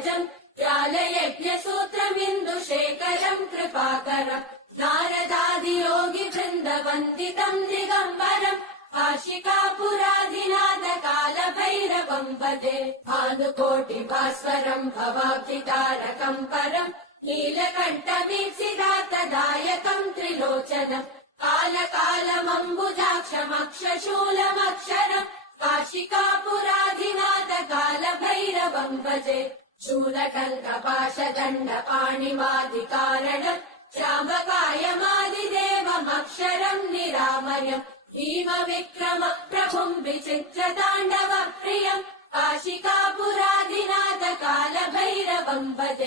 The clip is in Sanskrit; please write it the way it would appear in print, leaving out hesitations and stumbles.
पङ्कजम् ज्ञालयज्ञसूत्रमिन्दुशेखरम् कृपाकरम् नारदादियोगिवृन्दवन्दितम् दिगम्बरम् काशिकापुराधिनाथकालभैरवम् भजे भानुकोटिभास्वरम् भवाब्धितारकम् परम् नीलकण्ठवीप्सितार्थदायकम् त्रिलोचनम् कालकालमम्बुजाक्षमक्षशूलमक्षरम् काशिकापुराधिनाथकालभैरवम् भजे शूलटङ्कपाशदण्डपाणिमादिकारणम् श्रावकायमादिदेवमक्षरम् निरामयम् भीमविक्रम प्रभुम् विचित्रताण्डव प्रियम् काशिकापुराधिनाथकालभैरवम् भजे।